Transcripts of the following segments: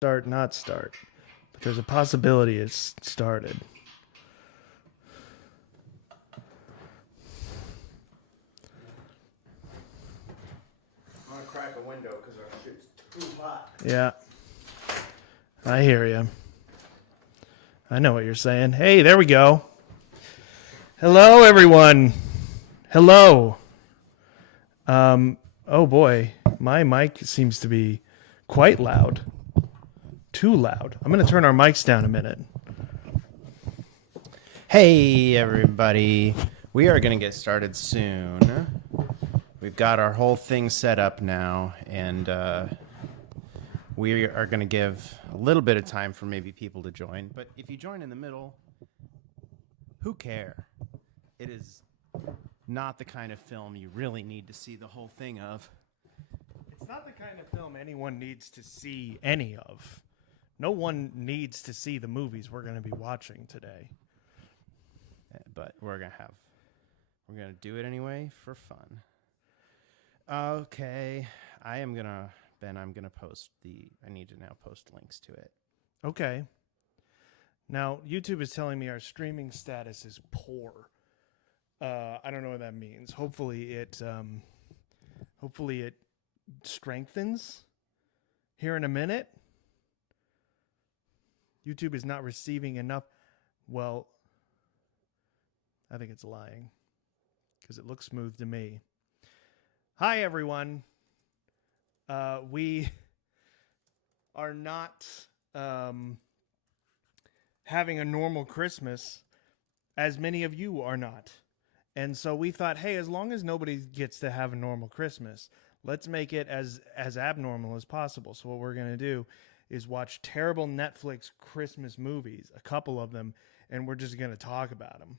Start, not start. But there's a possibility it's started. I'm gonna crack a window because our shit's too hot. Yeah. I hear you. I know what you're saying. Hey, there we go. Hello, everyone. Hello. Oh boy. My mic seems to be quite loud. Too loud. I'm going to turn our mics down a minute. Hey, everybody. We are going to get started soon. We've got our whole thing set up now, and we are going to give a little bit of time for maybe people to join. But if you join in the middle, who cares? It is not the kind of film you really need to see the whole thing of. It's not the kind of film anyone needs to see any of. No one needs to see the movies we're going to be watching today. But we're going to do it anyway for fun. Okay. I'm going to post I need to now post links to it. Okay. Now, YouTube is telling me our streaming status is poor. I don't know what that means. Hopefully it strengthens here in a minute. YouTube is not receiving enough. Well, I think it's lying because it looks smooth to me. Hi, everyone. We are not having a normal Christmas, as many of you are not. And so we thought, hey, as long as nobody gets to have a normal Christmas, let's make it as abnormal as possible. So what we're going to do is watch terrible Netflix Christmas movies, a couple of them, and we're just going to talk about them.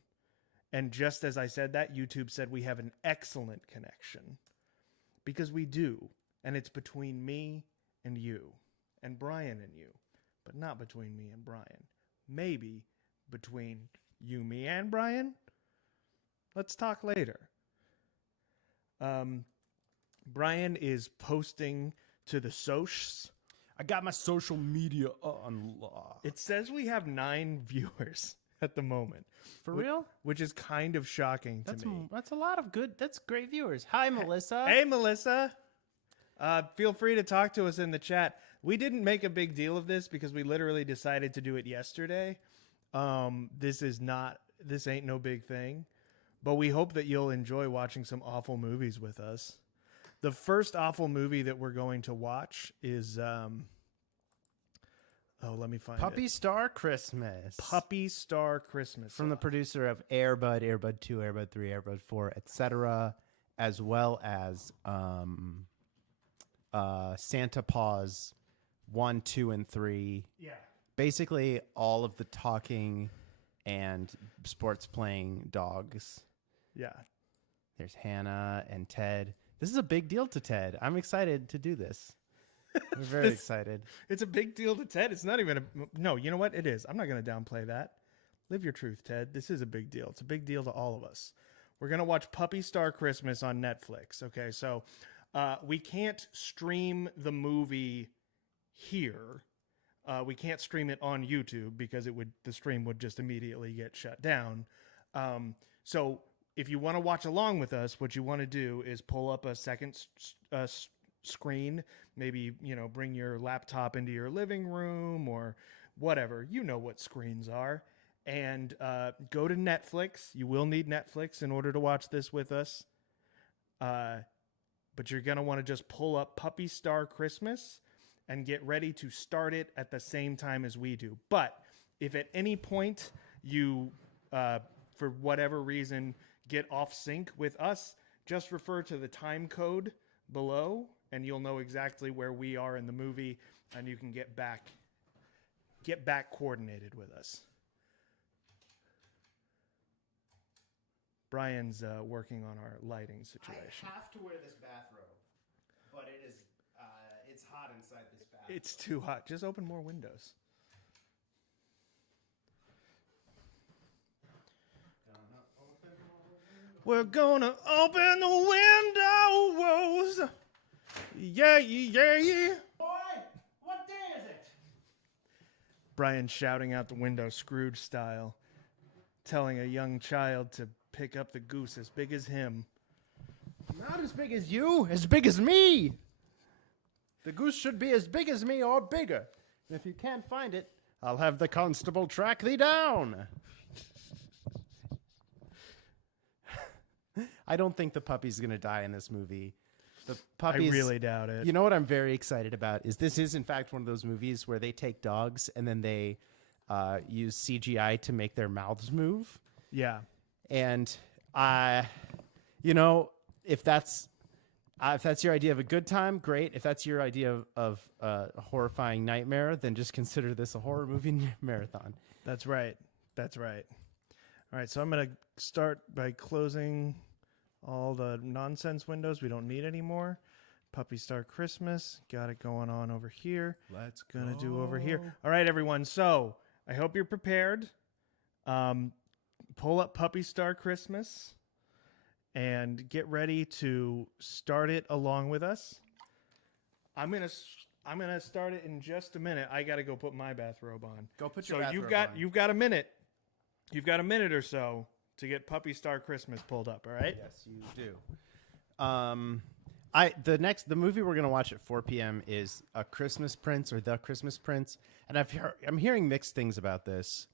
And just as I said that, YouTube said we have an excellent connection. Because we do. And it's between me and you. And Brian and you. But not between me and Brian. Maybe between you, me, and Brian? Let's talk later. Brian is posting to the socials. I got my social media unlocked. It says we have 9 viewers at the moment. For real? Which is kind of shocking to me. That's a lot of good. That's great viewers. Hi, Melissa. Hey, Melissa. Feel free to talk to us in the chat. We didn't make a big deal of this because we literally decided to do it yesterday. This ain't no big thing. But we hope that you'll enjoy watching some awful movies with us. The first awful movie that we're going to watch is let me find Puppy it. Star Christmas. Puppy Star Christmas. From the producer of Air Bud, Air Bud 2, Air Bud 3, Air Bud 4, etc., as well as Santa Paws 1, 2, and 3. Yeah. Basically, all of the talking and sports playing dogs. Yeah. There's Hannah and Ted. This is a big deal to Ted. I'm excited to do this. I'm very excited. It's a big deal to Ted. It's not even no, you know what? It is. I'm not going to downplay that. Live your truth, Ted. This is a big deal. It's a big deal to all of us. We're going to watch Puppy Star Christmas on Netflix. Okay, so we can't stream the movie here. We can't stream it on YouTube because the stream would just immediately get shut down. So if you want to watch along with us, what you want to do is pull up a second screen. Maybe, bring your laptop into your living room or whatever. You know what screens are. And go to Netflix. You will need Netflix in order to watch this with us. But you're going to want to just pull up Puppy Star Christmas and get ready to start it at the same time as we do. But if at any point you, for whatever reason, get off sync with us, just refer to the time code below and you'll know exactly where we are in the movie and you can get back coordinated with us. Brian's working on our lighting situation. I have to wear this bathrobe, but it's hot inside this bathrobe. It's too hot. Just open more windows. We're gonna open the windows. Yeah, yeah, yeah. Boy, what day is it? Brian shouting out the window, Scrooge style, telling a young child to pick up the goose as big as him. Not as big as you, as big as me. The goose should be as big as me or bigger. And if you can't find it, I'll have the constable track thee down. I don't think the puppy's going to die in this movie. The puppies, I really doubt it. You know what I'm very excited about is this is in fact one of those movies where they take dogs and then they use CGI to make their mouths move. Yeah. And you know, if that's your idea of a good time, great. If that's your idea of a horrifying nightmare, then just consider this a horror movie marathon. That's right. That's right. All right, so I'm going to start by closing all the nonsense windows we don't need anymore. Puppy Star Christmas. Got it going on over here. Let's Gonna do over here. All right, everyone. So I hope you're prepared. Pull up Puppy Star Christmas and get ready to start it along with us. I'm gonna start it in just a minute. I gotta go put my bathrobe on. Go put your So bathrobe on. you've got a minute. You've got a minute or so to get Puppy Star Christmas pulled up. All right. Yes, you do. The movie we're gonna watch at 4 p.m. is A Christmas Prince or The Christmas Prince, and I'm hearing mixed things about this.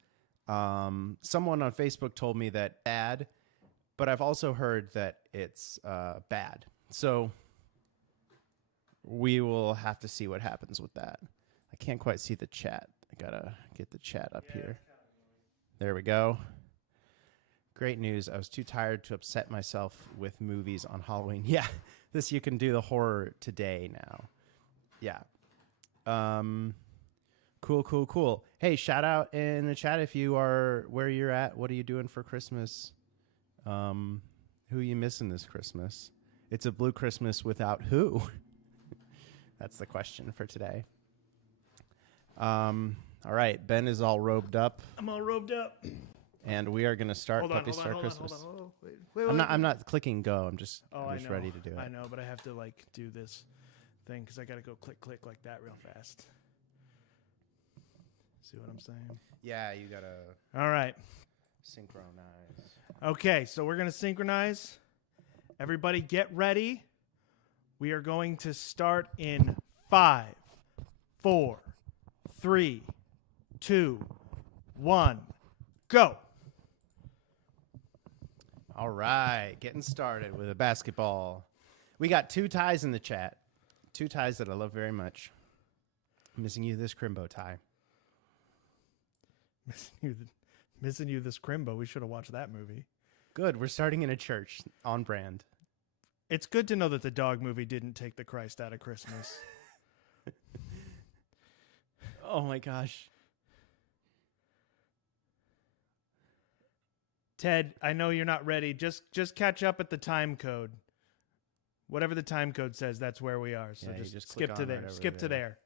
Someone on Facebook told me that bad, but I've also heard that it's bad. So we will have to see what happens with that. I can't quite see the chat. I gotta get the chat up here. There we go. Great news. I was too tired to upset myself with movies on Halloween. Yeah, you can do the horror today now. Yeah. Cool. Hey, shout out in the chat if you are where you're at. What are you doing for Christmas? Who are you missing this Christmas? It's a blue Christmas without who? That's the question for today. All right, Ben is all robed up. I'm all robed up. And we are going to start Puppy Star Christmas. Wait, I'm not clicking go. I'm just I know. ready to do it. I know, but I have to like do this thing because I got to go click like that real fast. See what I'm saying? Yeah, you got to All right. synchronize. Okay, so we're going to synchronize. Everybody get ready. We are going to start in 5, 4, 3, 2, 1, go. All right, getting started with a basketball. We got 2 ties in the chat. 2 ties that I love very much. I'm missing you this Crimbo tie. Missing you this Crimbo. We should have watched that movie. Good, we're starting in a church on brand. It's good to know that the dog movie didn't take the Christ out of Christmas. Oh my gosh. Ted, I know you're not ready. Just catch up at the time code. Whatever the time code says, that's where we are. So Yeah, just click skip to on there. right over Skip to there.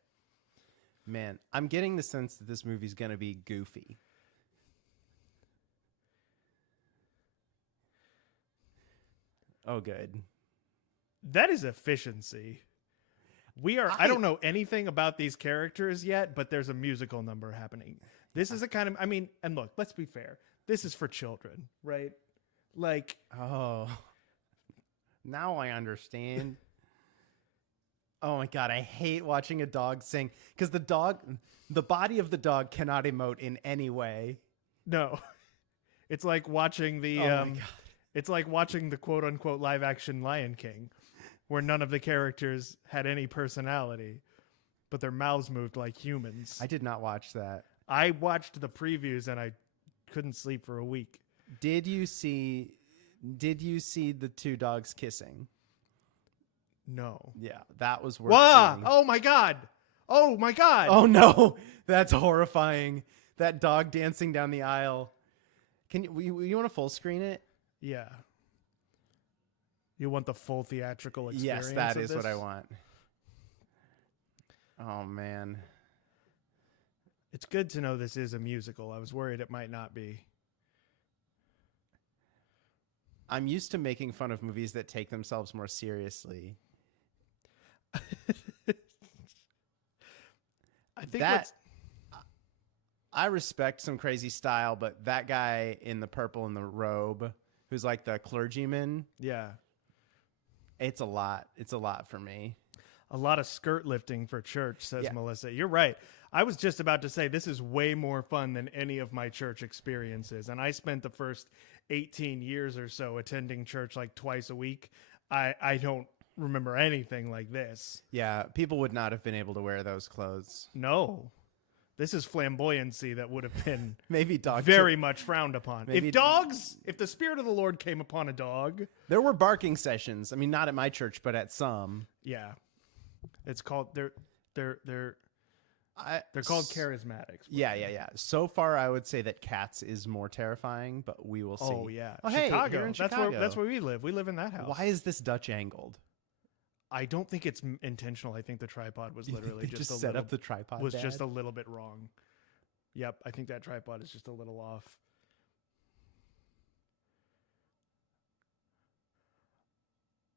Man, I'm getting the sense that this movie's going to be goofy. Oh, good. That is efficiency. I don't know anything about these characters yet, but there's a musical number happening. This is a kind of, and look, let's be fair. This is for children, right? Like, Oh, now I understand. Oh my God, I hate watching a dog sing because the body of the dog cannot emote in any way. no. It's like watching the, Oh my God. it's like watching the quote unquote live action Lion King, where none of the characters had any personality, but their mouths moved like humans. I did not watch that. I watched the previews and I couldn't sleep for a week. Did you see the 2 dogs kissing? No. Yeah, that was worth Wow! seeing. Oh my god! Oh my god! Oh no, that's horrifying. That dog dancing down the aisle. Can you want to full screen it? Yeah. You want the full theatrical experience? Yes, that of is this? what I want. Oh man. It's good to know this is a musical. I was worried it might not be. I'm used to making fun of movies that take themselves more seriously. I think That- I respect some crazy style, but that guy in the purple and the robe, who's like the clergyman, Yeah. it's a lot. It's a lot for me. A lot of skirt lifting for church, says Yeah. Melissa. You're right. I was just about to say this is way more fun than any of my church experiences. And I spent the first 18 years or so attending church like twice a week. I don't remember anything like this. Yeah, people would not have been able to wear those clothes. No. This is flamboyancy that would have been Maybe dog. very much frowned upon. Maybe- If the Spirit of the Lord came upon a dog, There were barking sessions. I mean, not at my church, but at some. yeah. It's called they're I, called charismatics. Yeah. So far, I would say that Cats is more terrifying, but we will see. Oh yeah. Oh, hey, Chicago. you're in That's Chicago. where we live. We live in that house. Why is this Dutch angled? I don't think it's intentional. I think the tripod was You think literally they just a set little, up the tripod. was bad? just a little bit wrong. Yep, I think that tripod is just a little off.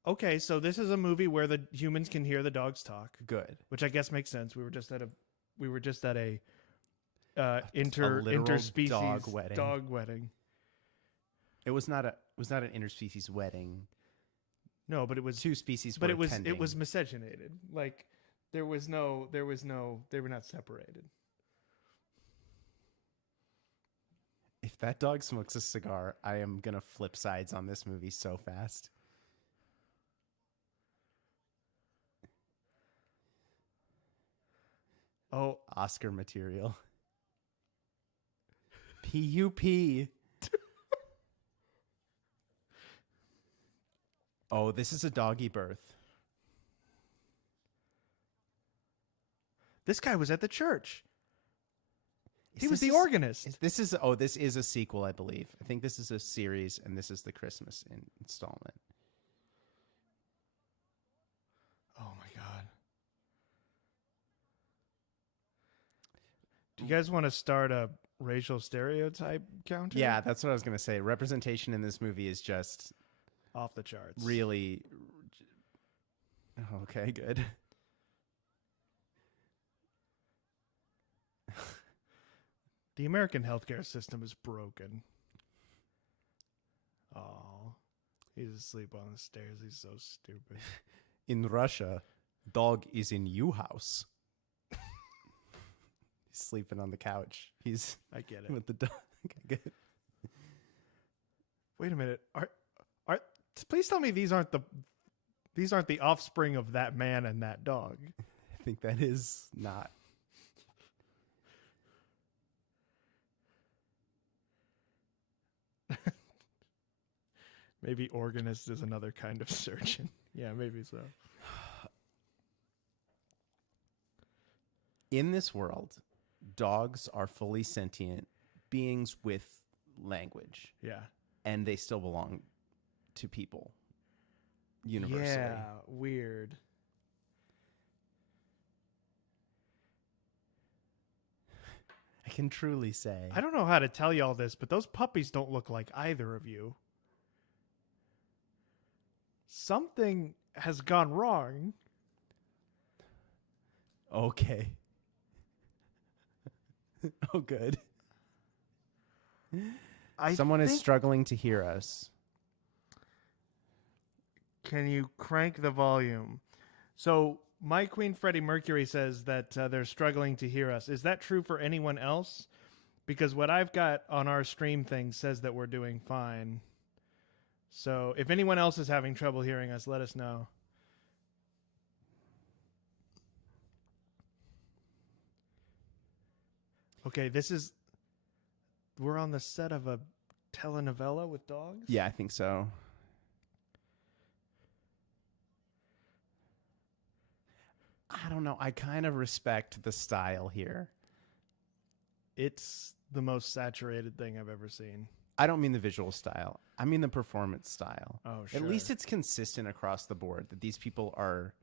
Okay, so this is a movie where the humans can hear the dogs talk, good. which I guess makes sense. We were just at a literal interspecies dog wedding. It was not an interspecies wedding. No, but it was Two species, but were it was attending. miscegenated. Like they were not separated. If that dog smokes a cigar, I am gonna flip sides on this movie so fast. Oh, Oscar material. PUP. Oh, this is a doggy birth. this guy was at the church. Is He was this the organist. This is a sequel, I believe. I think this is a series, and this is the Christmas installment. Oh my god. Do you guys want to start a racial stereotype counter? Yeah, that's what I was gonna say. Representation in this movie is just Off the charts. really. Okay, good. The American healthcare system is broken. Oh, he's asleep on the stairs. He's so stupid. In Russia, dog is in you house. He's sleeping on the couch. He's I get it. with the dog. Okay, good. Wait a minute. Please tell me these aren't the offspring of that man and that dog. I think that is not. Maybe organist is another kind of surgeon. Yeah, maybe so. In this world, dogs are fully sentient beings with language, Yeah. and they still belong to people universally. Yeah, weird. I can truly say. I don't know how to tell y'all this, but those puppies don't look like either of you. Something has gone wrong. Okay. Oh, good. Someone is struggling to hear us. Can you crank the volume? So, My Queen Freddie Mercury says that they're struggling to hear us. Is that true for anyone else? Because what I've got on our stream thing says that we're doing fine. So, if anyone else is having trouble hearing us, let us know. Okay, we're on the set of a telenovela with dogs? Yeah, I think so. I don't know. I kind of respect the style here. It's the most saturated thing I've ever seen. I don't mean the visual style. I mean the performance style. Oh, sure. At least it's consistent across the board that these people are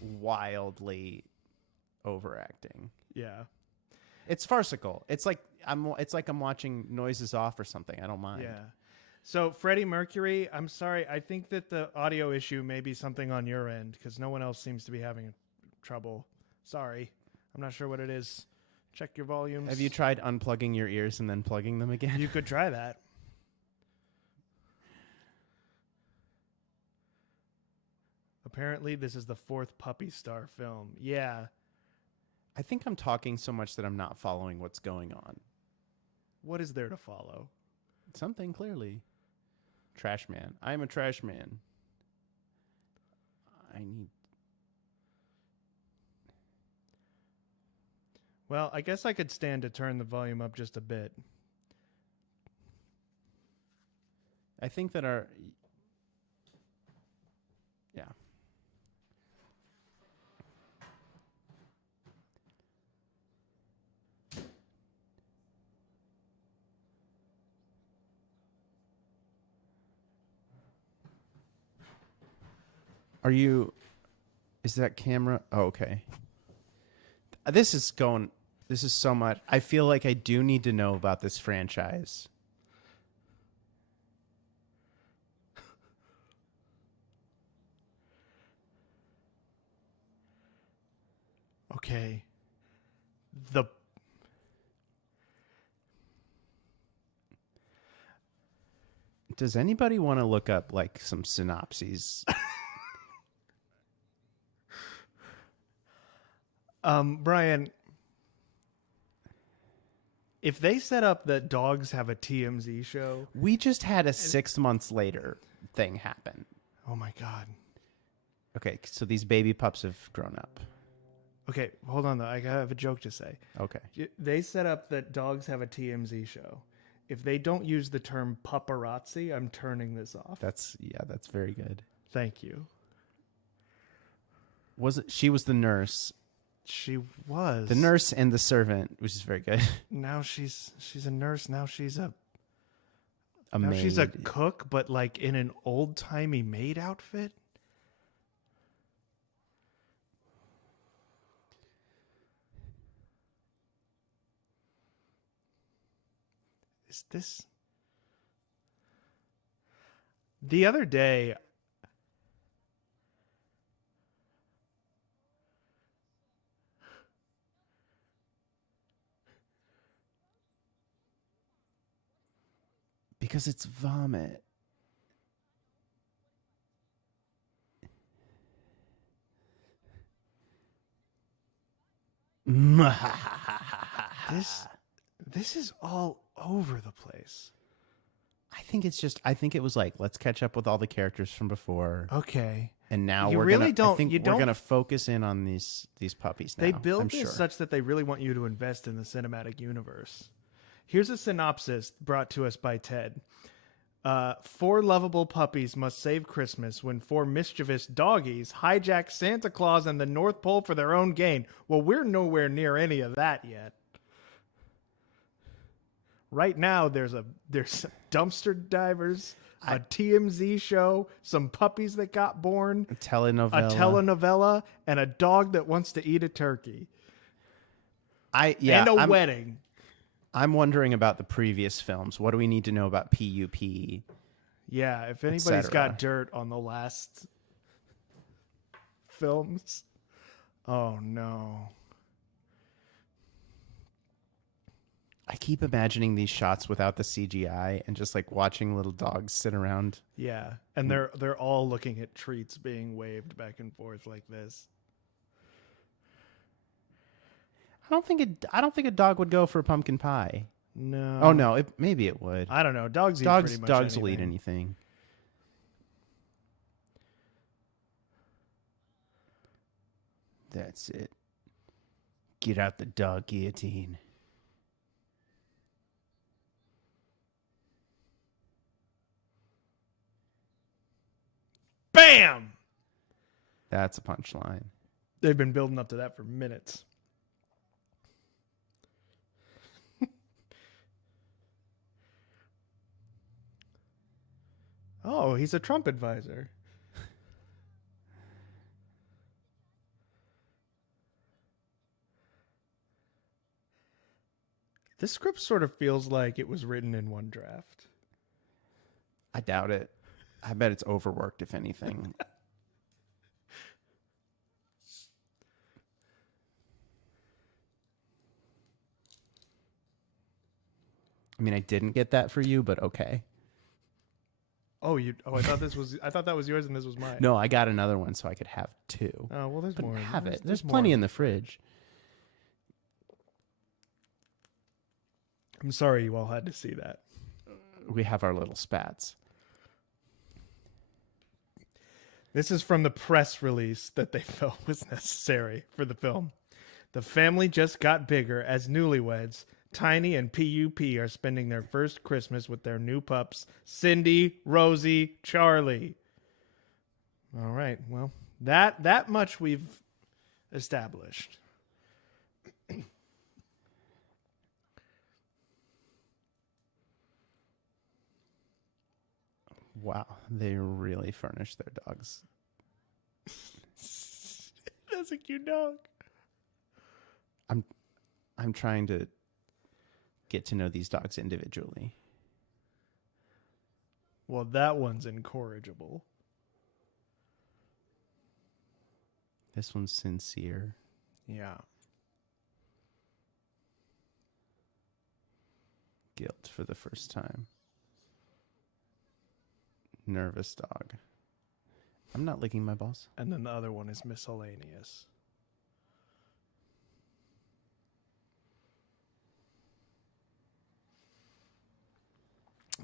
wildly overacting. Yeah. It's farcical. It's like I'm watching Noises Off or something. I don't mind. Yeah. So Freddie Mercury, I'm sorry. I think that the audio issue may be something on your end because no one else seems to be having trouble. Sorry. I'm not sure what it is. check your volumes. Have you tried unplugging your ears and then plugging them again? You could try that. Apparently, this is the 4th Puppy Star film. Yeah. I think I'm talking so much that I'm not following what's going on. What is there to follow? Something clearly. Trash man. I'm a trash man. I need. Well, I guess I could stand to turn the volume up just a bit. I think that our. Yeah. Are you? Is that camera? Oh, okay. This is going. This is so much. I feel like I do need to know about this franchise. Okay. The Does anybody want to look up like some synopses? Brian, if they set up that dogs have a TMZ show, We just had a 6 months later thing happen. oh my God. Okay, so these baby pups have grown up. Okay, hold on though. I have a joke to say. Okay. They set up that dogs have a TMZ show. If they don't use the term paparazzi, I'm turning this off. That's very good. Thank you. She was the nurse. She was The nurse and the servant, which is very good. Now she's a nurse. Now she's a Maid. she's a cook, but like in an old timey maid outfit. Is this the other day? Because it's vomit. This is all over the place. I think it was like, let's catch up with all the characters from before. Okay. And now You we're really gonna, don't- I think you we're don't- gonna focus in on these puppies now. They build I'm this sure. such that they really want you to invest in the cinematic universe. Here's a synopsis brought to us by Ted. 4 lovable puppies must save Christmas when 4 mischievous doggies hijack Santa Claus and the North Pole for their own gain. Well, we're nowhere near any of that yet. Right now, there's dumpster divers, a TMZ show, some puppies that got born, a telenovela, and a dog that wants to eat a turkey. And a wedding. I'm wondering about the previous films. What do we need to know about PUP? Yeah, if anybody's cetera. got dirt on the last films. Oh, no. I keep imagining these shots without the CGI and just like watching little dogs sit around. Yeah, and they're all looking at treats being waved back and forth like this. I don't think a dog would go for a pumpkin pie. No. Oh no, maybe it would. I don't know. Dogs eat pretty much Dogs will eat anything. anything. That's it. Get out the dog guillotine. Bam! That's a punchline. They've been building up to that for minutes. Oh, he's a Trump advisor. This script sort of feels like it was written in one draft. I doubt it. I bet it's overworked, if anything. I mean, I didn't get that for you, but okay. Oh, I thought I thought that was yours and this was mine. No, I got another one so I could have two. Oh, well, there's But more. have it. There's more. plenty in the fridge. I'm sorry you all had to see that. We have our little spats. This is from the press release that they felt was necessary for the film. The family just got bigger as newlyweds. Tiny and PUP are spending their first Christmas with their new pups, Cindy, Rosie, Charlie. All right, well, that much we've established. Wow, they really furnished their dogs. That's a cute dog. I'm trying to get to know these dogs individually. Well, that one's incorrigible. This one's sincere. Yeah. Guilt for the first time. Nervous dog. I'm not licking my balls. And then the other one is miscellaneous.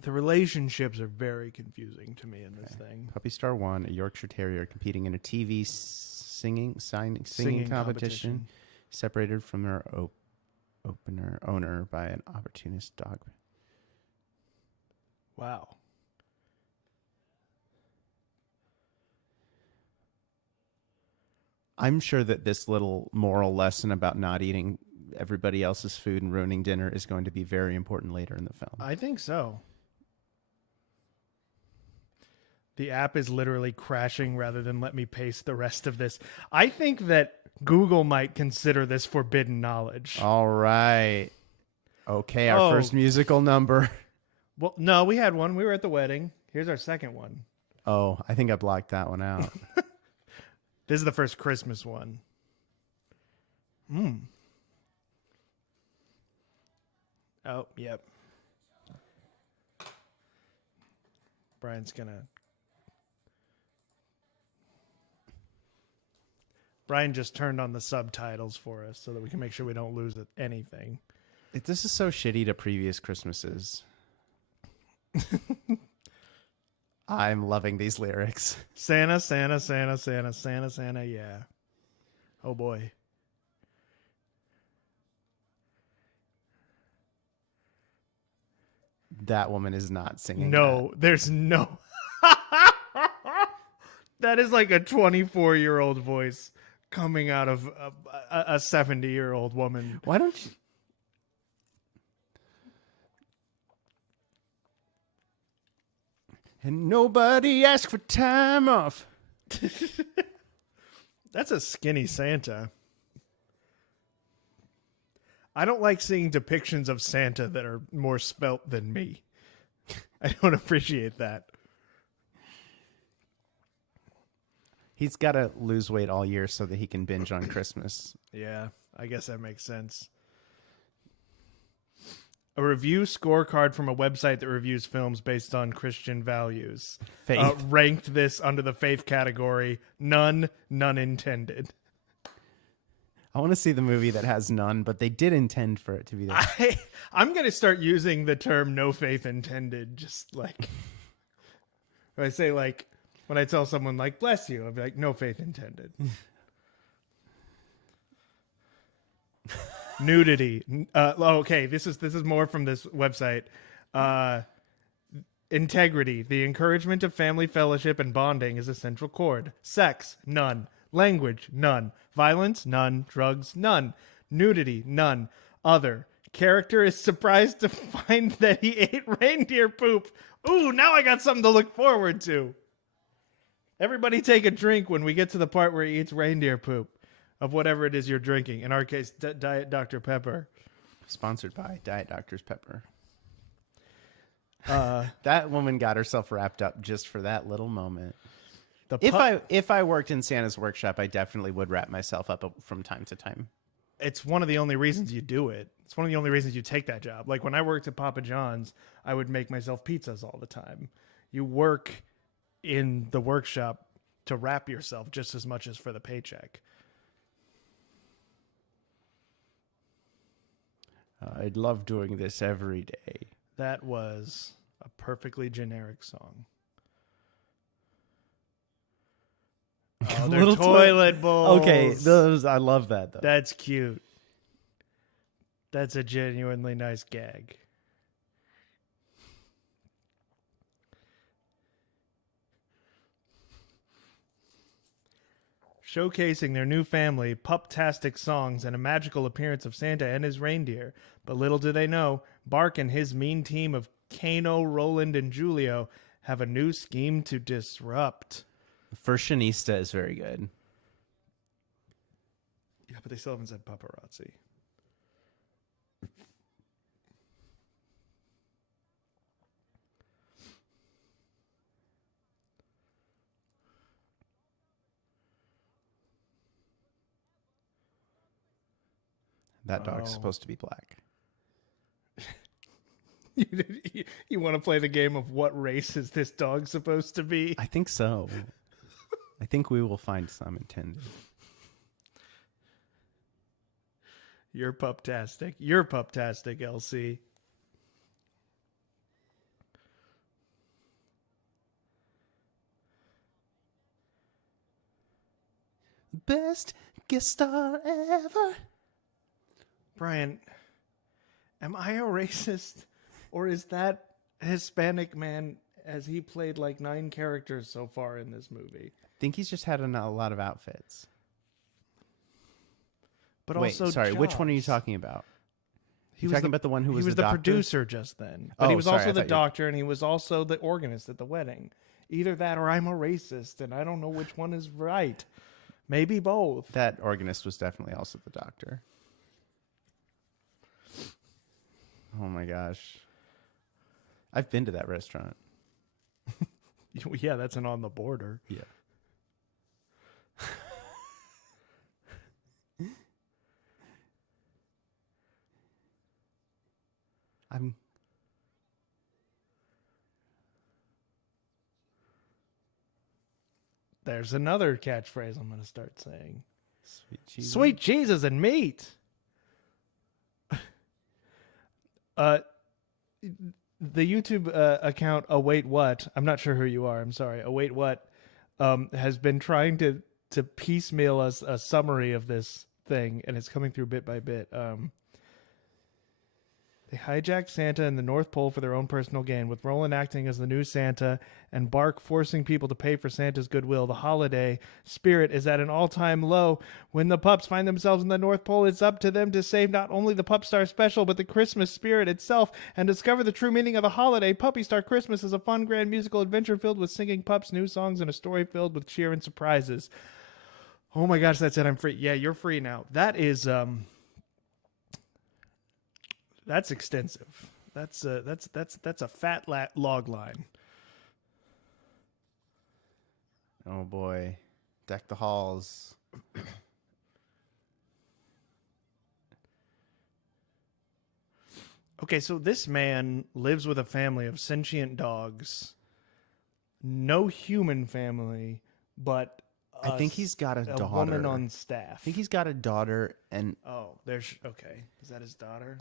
The relationships are very confusing to me in this thing. Puppy Star 1, a Yorkshire Terrier competing in a TV singing competition, separated from their owner by an opportunist dog. Wow. I'm sure that this little moral lesson about not eating everybody else's food and ruining dinner is going to be very important later in the film. I think so. The app is literally crashing rather than let me paste the rest of this. I think that Google might consider this forbidden knowledge. All right. Okay, our first musical number. Well, no, we had one. We were at the wedding. Here's our second one. Oh, I think I blocked that one out. This is the first Christmas one. Oh, yep. Brian just turned on the subtitles for us so that we can make sure we don't lose anything. This is so shitty to previous Christmases. I'm loving these lyrics. Santa, Santa, Santa, Santa, Santa, Santa, yeah. Oh boy. That woman is not singing. No, there's no. That is like a 24-year-old voice coming out of a 70-year-old woman. Why don't you? And nobody asked for time off. That's a skinny Santa. I don't like seeing depictions of Santa that are more svelte than me. I don't appreciate that. He's got to lose weight all year so that he can binge on Christmas. Yeah, I guess that makes sense. A review scorecard from a website that reviews films based on Christian values. Faith. Ranked this under the faith category. None intended. I want to see the movie that has none, but they did intend for it to be there. I'm going to start using the term no faith intended. Just like, when I say like, when I tell someone like, bless you, I'll be like, no faith intended. Nudity. Okay, this is more from this website. Integrity. The encouragement of family fellowship and bonding is a central chord. Sex. None. Language. None. Violence. None. Drugs. None. Nudity. None. Other. Character is surprised to find that he ate reindeer poop. Ooh, now I got something to look forward to. Everybody take a drink when we get to the part where he eats reindeer poop. Of whatever it is you're drinking. In our case, Diet Dr. Pepper. Sponsored by Diet Dr. Pepper. That woman got herself wrapped up just for that little moment. If I worked in Santa's workshop, I definitely would wrap myself up from time to time. it's one of the only reasons you do it. It's one of the only reasons you take that job. Like when I worked at Papa John's, I would make myself pizzas all the time. You work in the workshop to wrap yourself just as much as for the paycheck. I'd love doing this every day. That was a perfectly generic song. Oh, they're Little toilet bowls. Okay, those I love that though. That's cute. That's a genuinely nice gag. Showcasing their new family, pup-tastic songs, and a magical appearance of Santa and his reindeer. But little do they know, Bark and his mean team of Kano, Roland, and Julio have a new scheme to disrupt. Fashionista is very good. Yeah, but they still haven't said paparazzi. That dog's Oh. supposed to be black. You want to play the game of what race is this dog supposed to be? I think so. I think we will find some intended. You're pup-tastic. You're pup-tastic, LC. Best guest star ever. Brian, am I a racist? Or is that Hispanic man, as he played like 9 characters so far in this movie? I think he's just had a lot of outfits. But Wait, also sorry, which one are you jobs. talking about? He You was talking about the one who was he was the the doctor? producer just then. But he Oh, was sorry, also I the thought you- doctor, and he was also the organist at the wedding. Either that or I'm a racist, and I don't know which one is right. Maybe both. That organist was definitely also the doctor. Oh my gosh. I've been to that restaurant. Yeah, that's an on the border. Yeah. I'm There's another catchphrase I'm going to start saying. sweet cheese. Sweet Jesus and meat. The YouTube account Await What, I'm not sure who you are, I'm sorry, Await What, has been trying to piecemeal us a summary of this thing, and it's coming through bit by bit. They hijacked Santa and the North Pole for their own personal gain, with Roland acting as the new Santa and Bark forcing people to pay for Santa's goodwill. The holiday spirit is at an all-time low. When the pups find themselves in the North Pole, it's up to them to save not only the Pup Star Special, but the Christmas spirit itself, and discover the true meaning of the holiday. Puppy Star Christmas is a fun, grand musical adventure filled with singing pups, new songs, and a story filled with cheer and surprises. Oh my gosh, that's it. I'm free. Yeah, you're free now. That is... That's extensive. That's a fat log line. Oh boy. Deck the halls. Okay, so this man lives with a family of sentient dogs. No human family, but I think he's got a daughter. woman on staff. I think he's got a daughter and Oh, there's okay. Is that his daughter?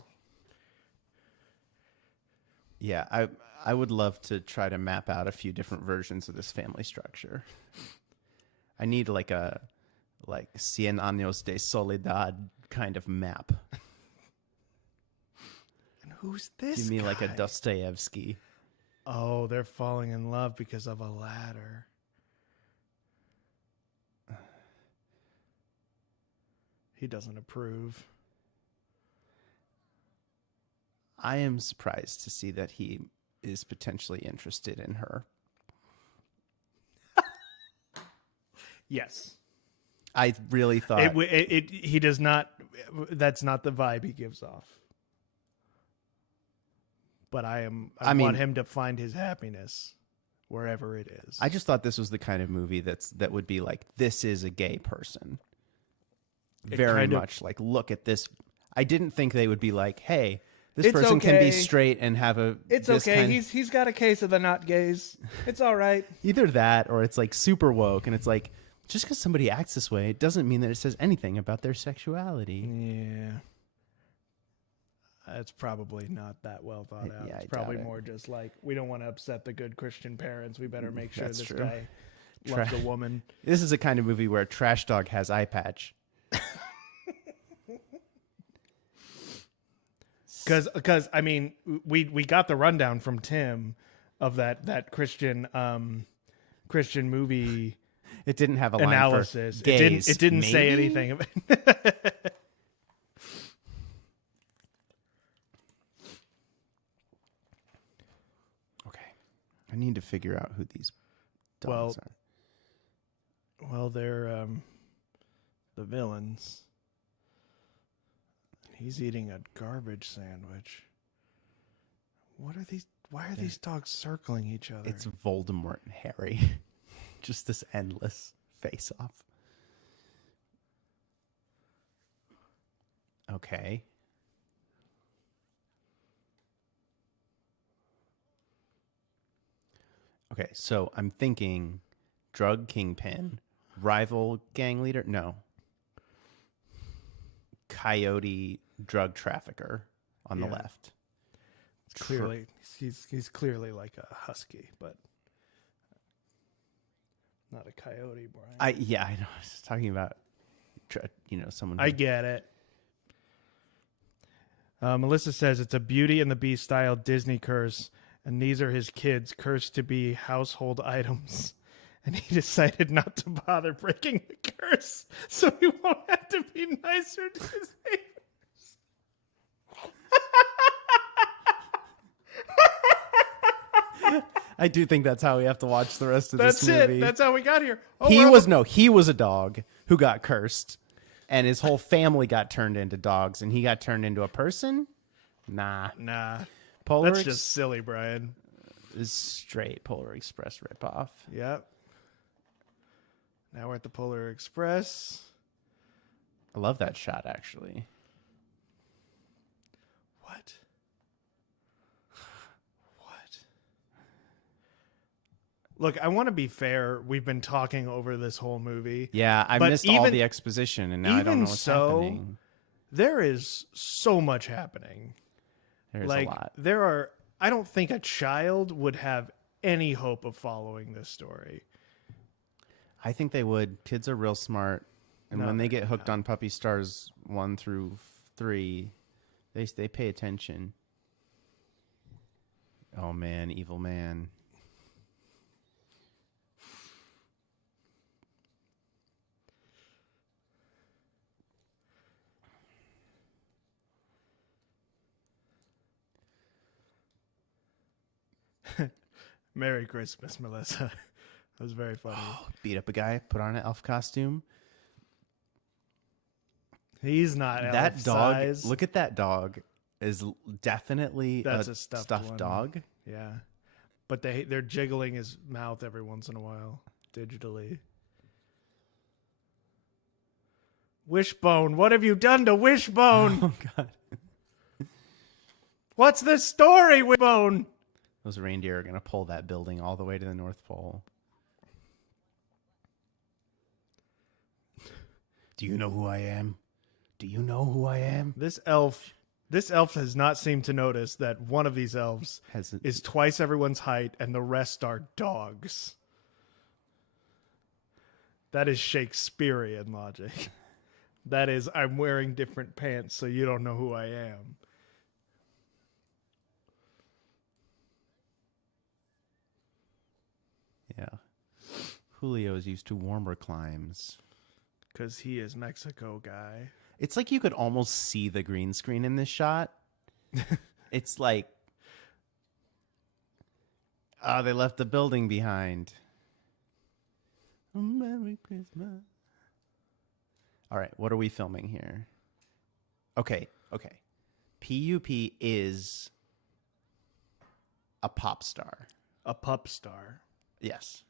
yeah, I would love to try to map out a few different versions of this family structure. I need like 100 años de soledad kind of map. And who's this? Give me like a guy? Dostoevsky. Oh, they're falling in love because of a ladder. He doesn't approve. I am surprised to see that he is potentially interested in her. Yes. I really thought He does not. That's not the vibe he gives off. But I want mean- him to find his happiness wherever it is. I just thought this was the kind of movie that would be like, this is a gay person. very kind of- much like, look at this. I didn't think they would be like, hey, this It's person can okay. be straight and have a. It's this okay. kind- He's got a case of the not gays. It's all right. Either that or it's like super woke and it's like, just because somebody acts this way, it doesn't mean that it says anything about their sexuality. Yeah. It's probably not that well thought out. Yeah, I It's probably doubt it. more just like, we don't want to upset the good Christian parents. We better make sure That's this true. guy Tra- loves a woman. This is a kind of movie where Trash Dog has eye patch. Because I mean, we got the rundown from Tim of that Christian movie It didn't have a line analysis. For gays. It didn't say Maybe? anything of it. Okay. I need to figure out who these dogs are. Well, they're the villains. He's eating a garbage sandwich. What are these? Why are these dogs circling each other? It's Voldemort and Harry. Just this endless face off. Okay. Okay, so I'm thinking drug kingpin, rival gang leader. No. Coyote drug trafficker on the Yeah. left. clearly he's clearly like a husky, but not a coyote, Brian. I know. I was talking about, someone. I get it. Melissa says it's a Beauty and the Beast style Disney curse, and these are his kids cursed to be household items. And he decided not to bother breaking the curse, so he won't have to be nicer to his neighbors. I do think that's how we have to watch the rest of That's this movie. it. That's how we got here. Oh, he we're on was the- he was a dog who got cursed, and his whole family got turned into dogs, and he got turned into a person. Nah, Nah, Polar that's just silly, Brian. is straight Polar Express ripoff. Yep. Now we're at the Polar Express. I love that shot actually. What? What? Look, I want to be fair. We've been talking over this whole movie. Yeah, I But missed all even- the exposition, and now I don't even know what's so, happening. There is so much happening. There's like a lot. there are. I don't think a child would have any hope of following this story. I think they would. Kids are real smart, and No, when they they're get hooked on Puppy Stars 1 through 3, they pay attention. Oh man, evil man. Merry Christmas, Melissa. That was very funny. Beat up a guy, put on an elf costume. He's not That elf dog, size. look at that dog, is definitely That's a a stuffed one. dog. Yeah, but they're jiggling his mouth every once in a while digitally. Wishbone, what have you done to Wishbone? Oh god. What's the story, Wishbone? Those reindeer are going to pull that building all the way to the North Pole. Do you know who I am? Do you know who I am? This elf has not seemed to notice that one of these elves Has is twice everyone's height and the rest are dogs. That is Shakespearean logic. That is, I'm wearing different pants so you don't know who I am. Yeah. Julio's used to warmer climes. Because he is Mexico guy. It's like you could almost see the green screen in this shot. It's like, they left the building behind. Merry Christmas. All right, what are we filming here? Okay. PUP is a pop star. A pup star. Yes.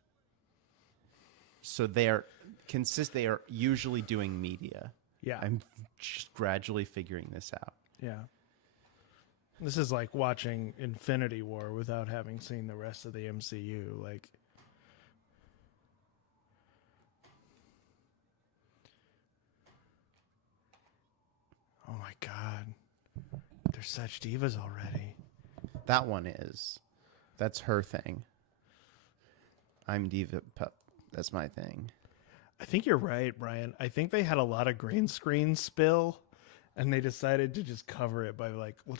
So they are usually doing media. Yeah. I'm just gradually figuring this out. Yeah. This is like watching Infinity War without having seen the rest of the MCU. Like, oh my God. They're such divas already. That one is. That's her thing. I'm diva pup. That's my thing. I think you're right, Brian. I think they had a lot of green screen spill and they decided to just cover it by like, we'll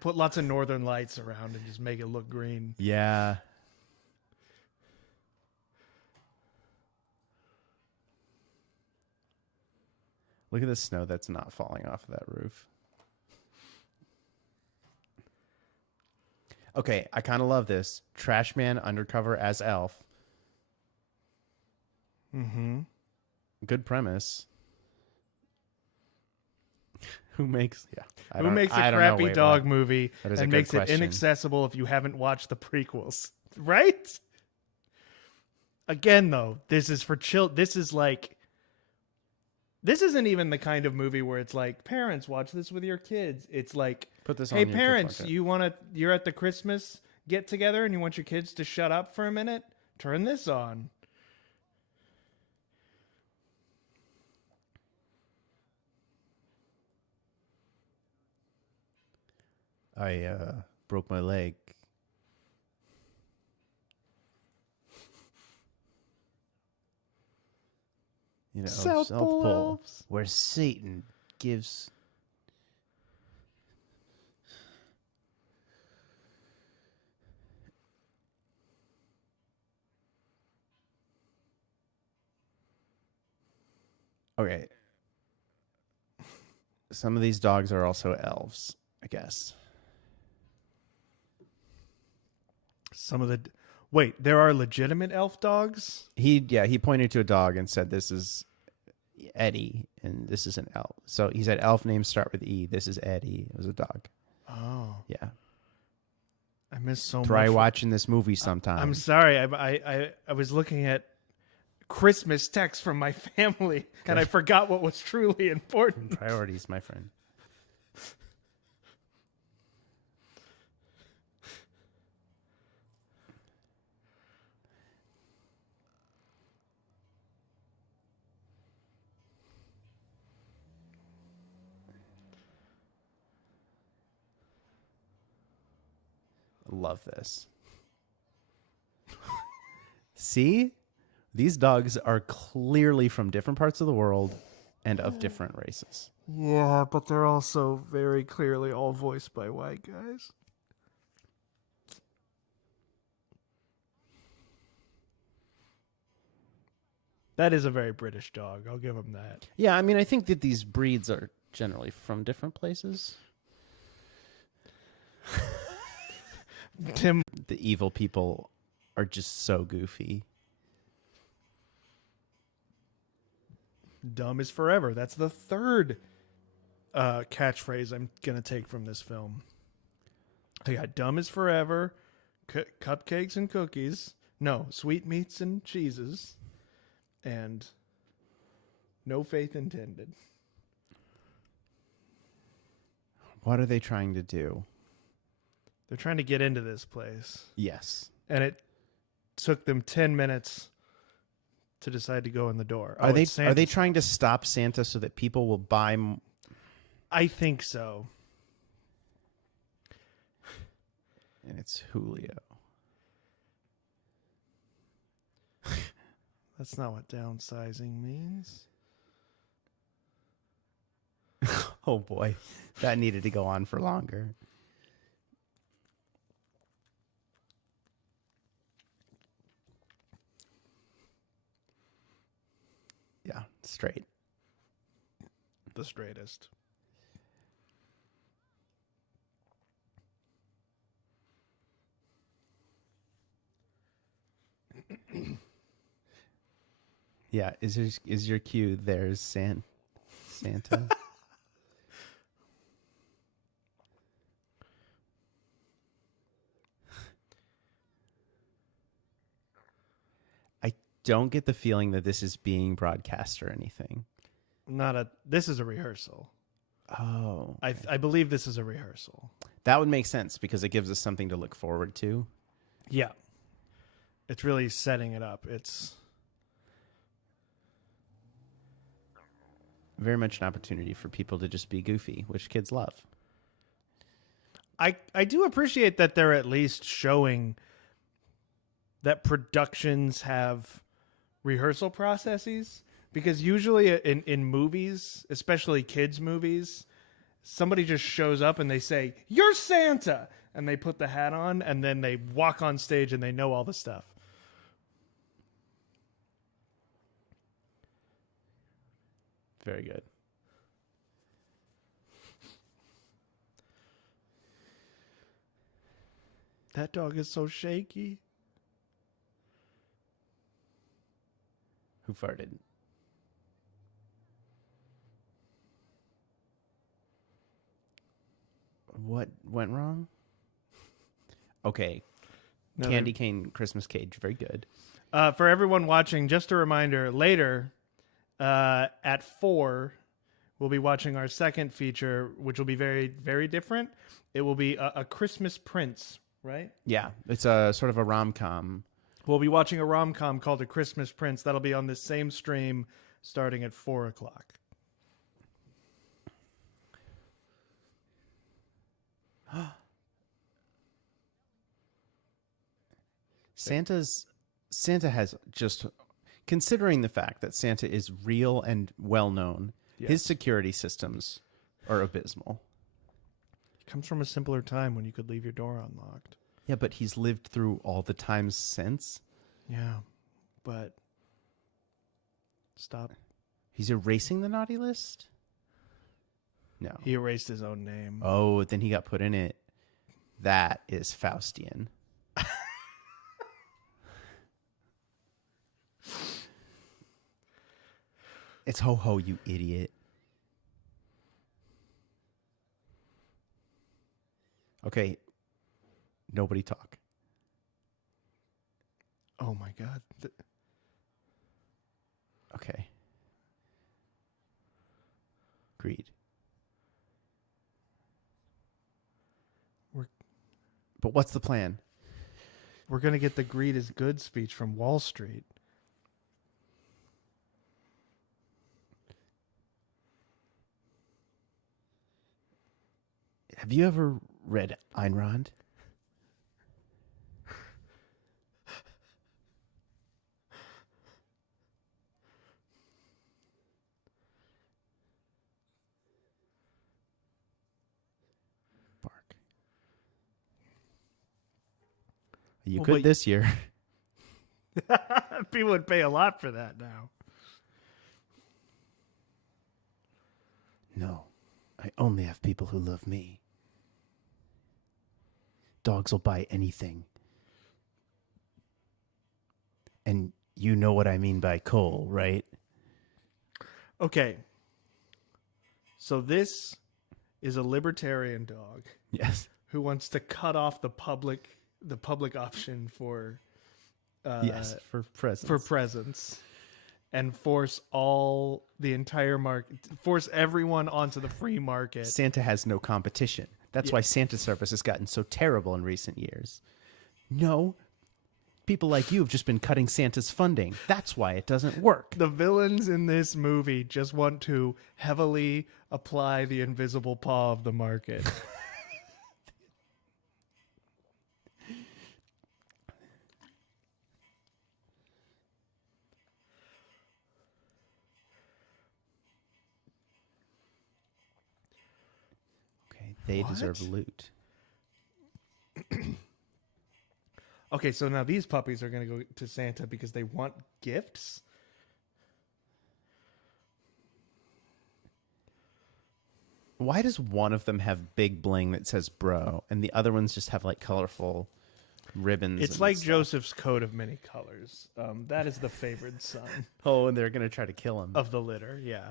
put lots of northern lights around and just make it look green. Yeah. Look at the snow that's not falling off of that roof. Okay, I kind of love this. Trash man undercover as Elf. Mm-hmm. Good premise. Who makes Who makes a crappy dog movie That is a and good makes question. it inaccessible if you haven't watched the prequels? Right? Again, though, this is for This is like, this isn't even the kind of movie where it's like, parents, watch this with your kids. It's like, Put this hey, on your kid parents, bucket. you're at the Christmas get together and you want your kids to shut up for a minute? Turn this on. I broke my leg. You know, South Pole elves. where Satan gives. Okay. Some of these dogs are also elves, I guess. Wait, there are legitimate elf dogs? He pointed to a dog and said, "This is Eddie, and this is an elf." So he said, "Elf names start with E. This is Eddie." It was a dog. Oh, Yeah. I missed so much. Try watching this movie sometime. I'm sorry. I was looking at Christmas texts from my family, and I forgot what was truly important. Priorities, my friend. Love this. See? These dogs are clearly from different parts of the world and of different races. Yeah, but they're also very clearly all voiced by white guys. That is a very British dog. I'll give him that. Yeah, I mean, I think that these breeds are generally from different places. Tim, The evil people are just so goofy. dumb is forever. That's the third catchphrase I'm going to take from this film. I got dumb is forever, cupcakes and cookies. No, sweetmeats and cheeses. And no faith intended. What are they trying to do? They're trying to get into this place. Yes. And it took them 10 minutes to decide to go in the door. Are they it's Santa. trying to stop Santa so that people will buy I think so. and it's Julio. That's not what downsizing means. Oh boy. That needed to go on for longer. Yeah, straight. The straightest. Yeah, is your cue there's Santa? I don't get the feeling that this is being broadcast or anything. This is a rehearsal. Oh, I believe this is a rehearsal. that would make sense because it gives us something to look forward to. Yeah. It's really setting it up. It's Very much an opportunity for people to just be goofy, which kids love. I do appreciate that they're at least showing that productions have rehearsal processes, because usually in movies, especially kids movies, somebody just shows up and they say, "You're Santa," and they put the hat on and then they walk on stage and they know all the stuff. Very good. That dog is so shaky. Who farted? What went wrong? Okay. Another- Candy cane Christmas cage. Very good. For everyone watching, just a reminder, later at 4, we'll be watching our second feature, which will be very, very different. It will be a Christmas Prince, right? Yeah. It's a sort of a rom-com. We'll be watching a rom-com called A Christmas Prince. That'll be on this same stream starting at 4 o'clock. Santa has just, considering the fact that Santa is real and well known, his security systems are abysmal. It comes from a simpler time when you could leave your door unlocked. Yeah, but he's lived through all the times since. Yeah, but stop. He's erasing the naughty list? No. He erased his own name. Oh, then he got put in it. That is Faustian. It's ho-ho, you idiot. Okay. Nobody talk. Oh my God. Okay. Agreed. But what's the plan? We're going to get the greed is good speech from Wall Street. Have you ever read Ayn Rand? Bark. You Well, could but- this year. People would pay a lot for that now. No, I only have people who love me. Dogs will buy anything. And you know what I mean by coal, right? Okay. So this is a libertarian dog Yes. who wants to cut off the public option for Yes, for presents. for presents and force the entire market, force everyone onto the free market. Santa has no competition. That's why Santa service has gotten so terrible in recent years. No, people like you have just been cutting Santa's funding. That's why it doesn't work. The villains in this movie just want to heavily apply the invisible paw of the market. Okay, they deserve What? loot. Okay, so now these puppies are going to go to Santa because they want gifts. Why does one of them have big bling that says bro and the other ones just have like colorful ribbons? It's and like stuff? Joseph's coat of many colors. That is the favored son Oh, and they're going to try to kill him. of the litter. Yeah.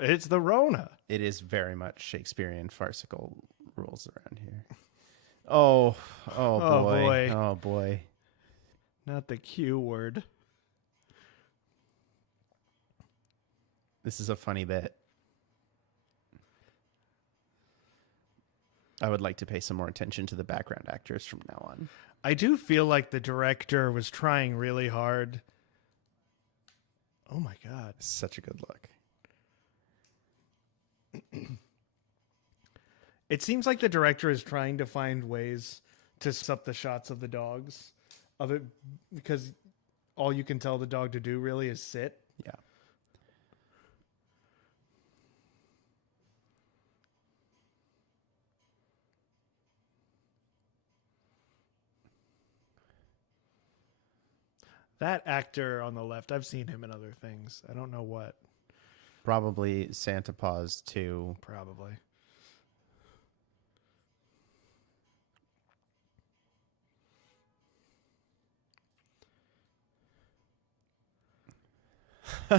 It's the Rona. It is very much Shakespearean farcical rules around here. Oh Oh, boy. boy. Oh boy. Not the Q word. This is a funny bit. I would like to pay some more attention to the background actors from now on. I do feel like the director was trying really hard. Oh my God. Such a good look. It seems like the director is trying to find ways to set up the shots of the dogs, of it, because all you can tell the dog to do really is sit. Yeah. That actor on the left, I've seen him in other things. I don't know what. Probably Santa Paws 2. Probably.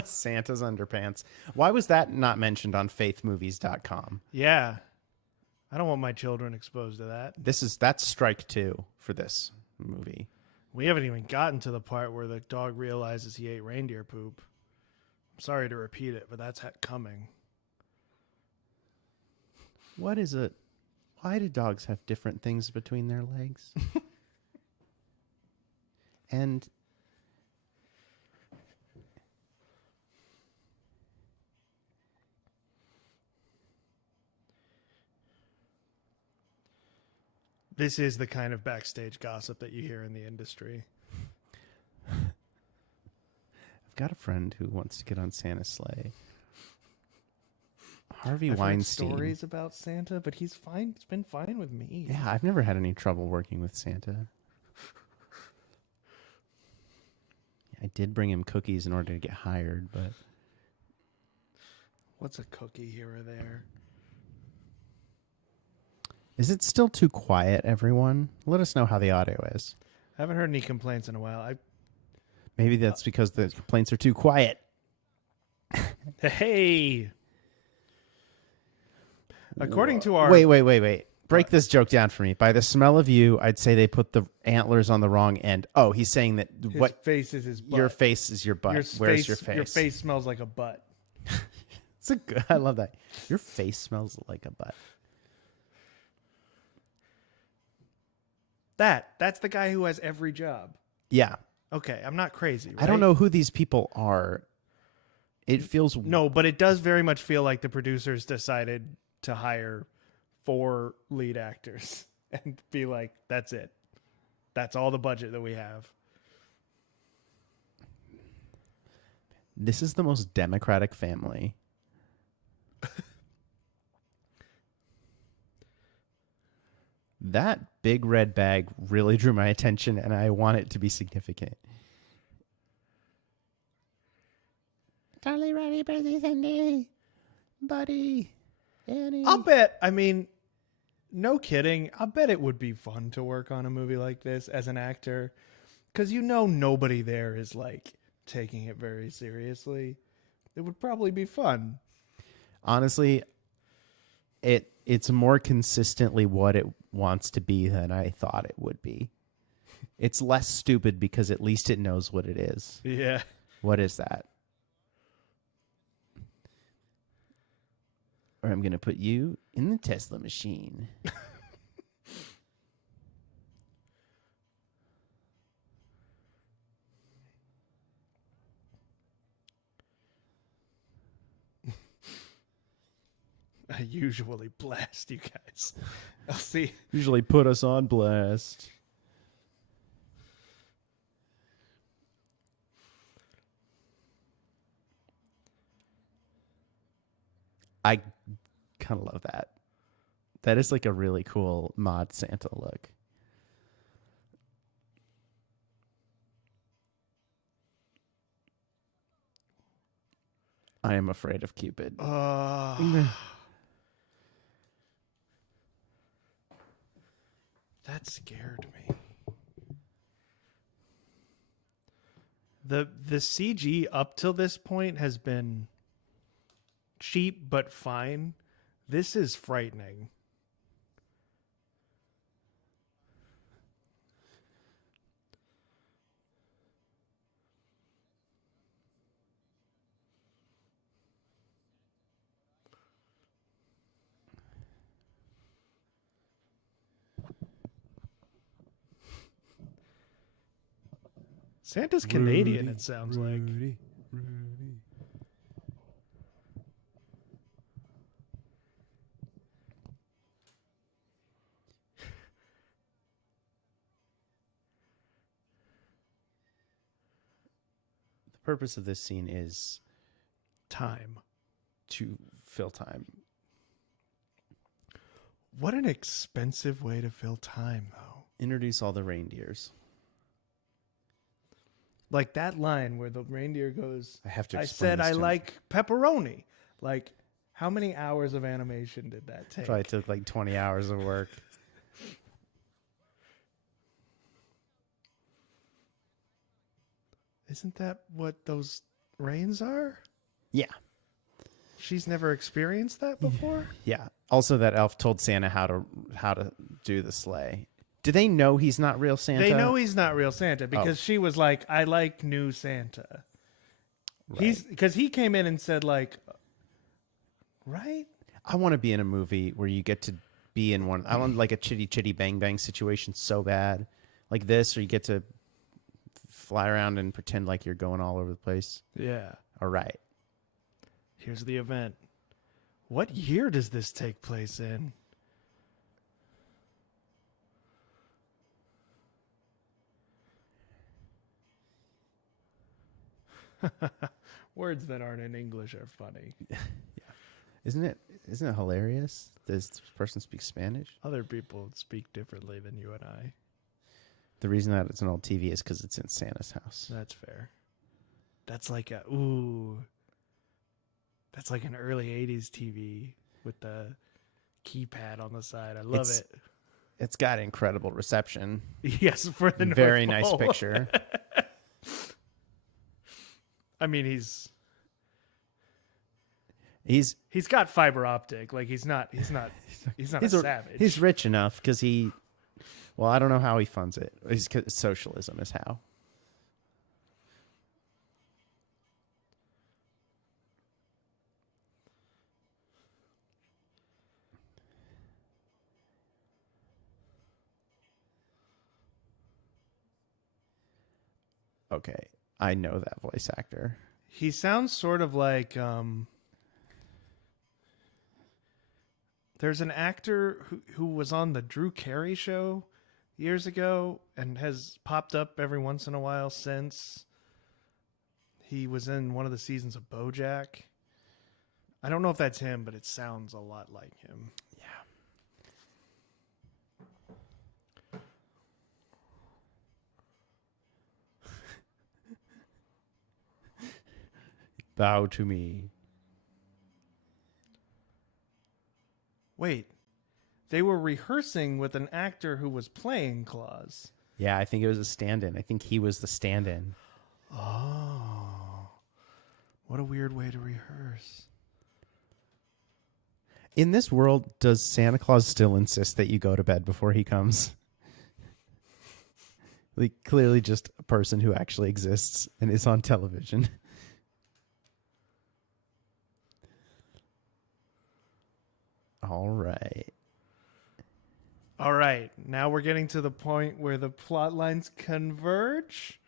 Santa's Underpants. Why was that not mentioned on faithmovies.com? Yeah. I don't want my children exposed to that. That's strike 2 for this movie. We haven't even gotten to the part where the dog realizes he ate reindeer poop. I'm sorry to repeat it, but that's coming. What is it? Why do dogs have different things between their legs? And This is the kind of backstage gossip that you hear in the industry. I've got a friend who wants to get on Santa's sleigh. Harvey I've heard Weinstein. stories about Santa, but he's fine. It's been fine with me. Yeah, I've never had any trouble working with Santa. I did bring him cookies in order to get hired, but What's a cookie here or there? is it still too quiet, everyone? Let us know how the audio is. I haven't heard any complaints in a while. Maybe that's because the complaints are too quiet. Hey! According to our... Wait. Break this joke down for me. By the smell of you, I'd say they put the antlers on the wrong end. Oh, he's saying that His face is his butt. your face is your butt. Where's your face? Your face smells like a butt. It's a good. I love that. Your face smells like a butt. That's the guy who has every job. Yeah. Okay, I'm not crazy, right? I don't know who these people are. It feels No, but it does very much feel like the producers decided to hire 4 lead actors and be like, that's it. That's all the budget that we have. This is the most democratic family. That big red bag really drew my attention, and I want it to be significant. Charlie, Riley, Percy, Cindy, Buddy, Annie. I'll bet, no kidding, I bet it would be fun to work on a movie like this as an actor, because nobody there is like taking it very seriously. It would probably be fun. Honestly, it's more consistently what it wants to be than I thought it would be. It's less stupid because at least it knows what it is. Yeah. What is that? Or I'm going to put you in the Tesla machine. I usually blast you guys. I'll see. Usually put us on blast. I kind of love that. That is like a really cool mod Santa look. I am afraid of Cupid. That scared me. The CG up till this point has been cheap but fine. This is frightening. Santa's Canadian, it sounds like. Rudy. The purpose of this scene is Time. to fill time. What an expensive way to fill time, though. Introduce all the reindeers. Like that line where the reindeer goes, I have to I explain said this I to him. like pepperoni. Like, how many hours of animation did that take? Probably took like 20 hours of work. Isn't that what those reins are? Yeah. She's never experienced that before? Yeah. Also, that elf told Santa how to do the sleigh. Do they know he's not real Santa? They know he's not real Santa because she was like, I like new Santa. Right. Because he came in and said, like, right? I want to be in a movie where you get to be in one. I want like a chitty chitty bang bang situation so bad, like this, or you get to fly around and pretend like you're going all over the place. Yeah. All right. Here's the event. What year does this take place in? Words that aren't in English are funny. Isn't it hilarious? This person speaks Spanish. Other people speak differently than you and I. The reason that it's an old TV is because it's in Santa's house. That's fair. That's like that's like an early 80s TV with the keypad on the side. I love it. It's got incredible reception. Yes, for the North Very nice Pole. picture. I mean, he's got got fiber optic. Like he's not a savage. He's rich enough because he. Well, I don't know how he funds it. Socialism is how. Okay, I know that voice actor. He sounds sort of like there's an actor who was on the Drew Carey show years ago and has popped up every once in a while since. He was in one of the seasons of BoJack. I don't know if that's him, but it sounds a lot like him. Yeah. Bow to me. Wait, they were rehearsing with an actor who was playing Claus. Yeah, I think it was a stand-in. I think he was the stand-in. Oh, what a weird way to rehearse. In this world, does Santa Claus still insist that you go to bed before he comes? Like, clearly just a person who actually exists and is on television. All right. All right, now we're getting to the point where the plot lines converge.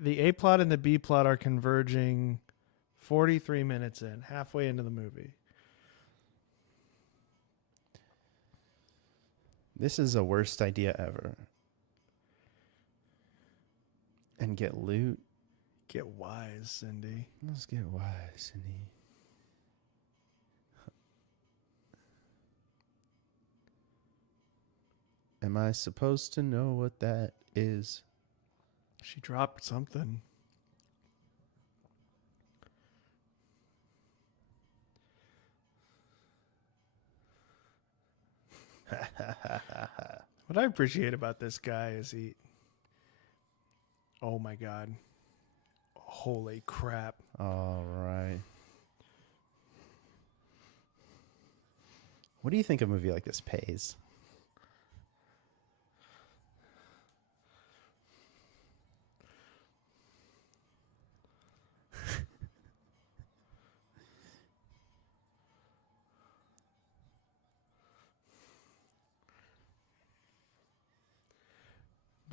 The A plot and the B plot are converging 43 minutes in, halfway into the movie. This is a worst idea ever. And get loot. Get wise, Cindy. Let's get wise, Cindy. Am I supposed to know what that is? She dropped something. What I appreciate about this guy is oh my God. Holy crap. All right. What do you think a movie like this pays?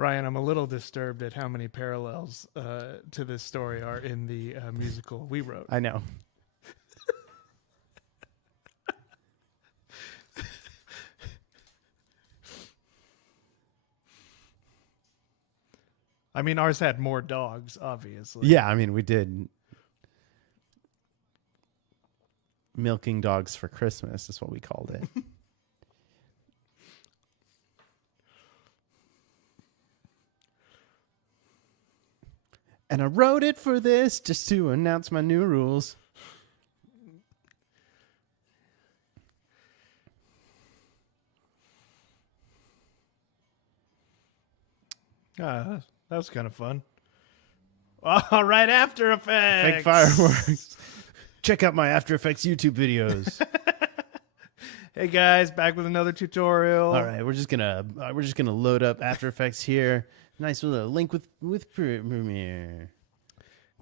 Brian, I'm a little disturbed at how many parallels to this story are in the musical we wrote. I know. I mean, ours had more dogs, obviously. Yeah, I mean, we did. Milking dogs for Christmas is what we called it. And I wrote it for this just to announce my new rules. That was kind of fun. All right, After Effects. Fake fireworks. Check out my After Effects YouTube videos. Hey guys, back with another tutorial. All right, we're just gonna load up After Effects here. Nice little link with Premiere.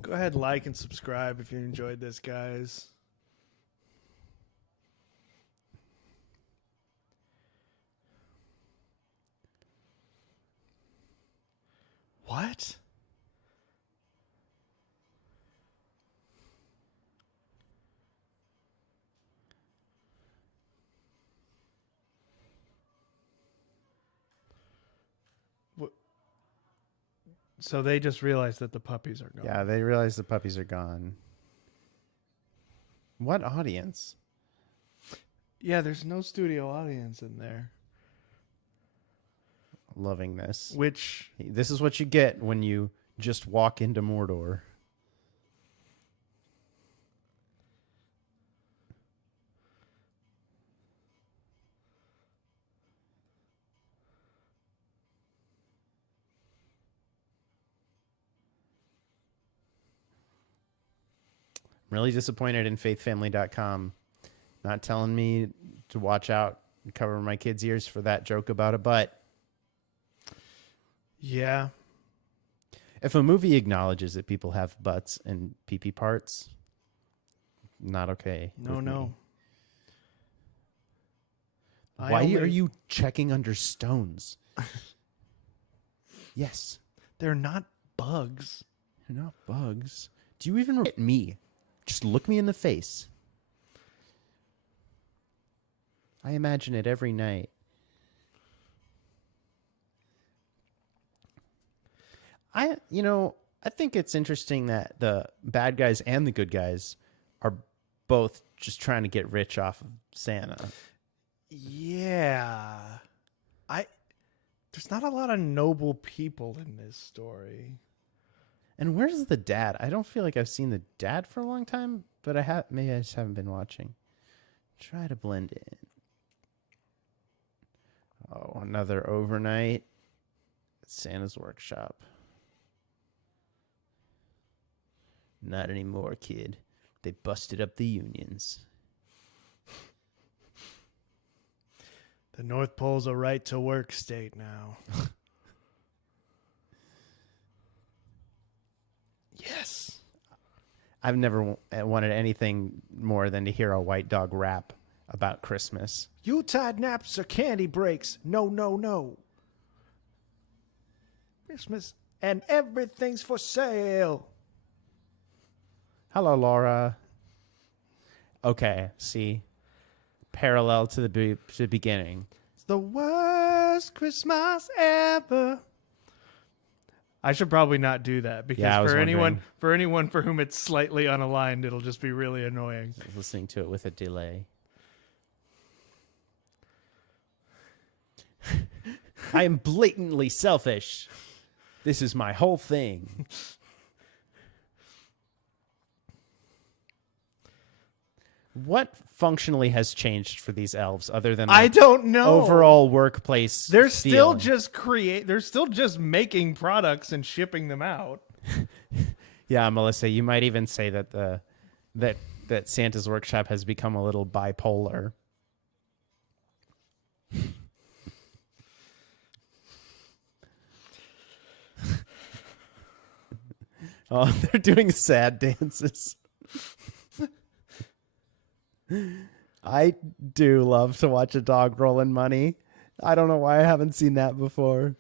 Go ahead, like and subscribe if you enjoyed this, guys. What? So they just realized that the puppies are gone. Yeah, they realize the puppies are gone. What audience? Yeah, there's no studio audience in there. Loving this. Which, This is what you get when you just walk into Mordor. I'm really disappointed in faithfamily.com not telling me to watch out and cover my kids' ears for that joke about a butt. yeah. If a movie acknowledges that people have butts and pee-pee parts, not okay. No, with no. me. I Why only- are you checking under stones? Yes. They're not bugs. They're not bugs. Do you even look at me? Just look me in the face. I imagine it every night. I think it's interesting that the bad guys and the good guys are both just trying to get rich off of Santa. Yeah. There's not a lot of noble people in this story. And where's the dad? I don't feel like I've seen the dad for a long time, but maybe I just haven't been watching. Try to blend in. Oh, another overnight at Santa's workshop. Not anymore, kid. They busted up the unions. The North Pole's a right to work state now. Yes. I've never wanted anything more than to hear a white dog rap about Christmas. Yuletide naps are candy breaks. No, no, no. Christmas and everything's for sale. Hello, Laura. Okay, see? Parallel to the beginning. It's the worst Christmas ever. I should probably not do that because Yeah, I was for wondering. anyone for whom it's slightly unaligned, it'll just be really annoying. I was listening to it with a delay. I am blatantly selfish. This is my whole thing. What functionally has changed for these elves other than I don't know. overall workplace? They're still feeling? they're still just making products and shipping them out. Yeah, Melissa, you might even say that that Santa's workshop has become a little bipolar. Oh, they're doing sad dances. I do love to watch a dog rolling money. I don't know why I haven't seen that before.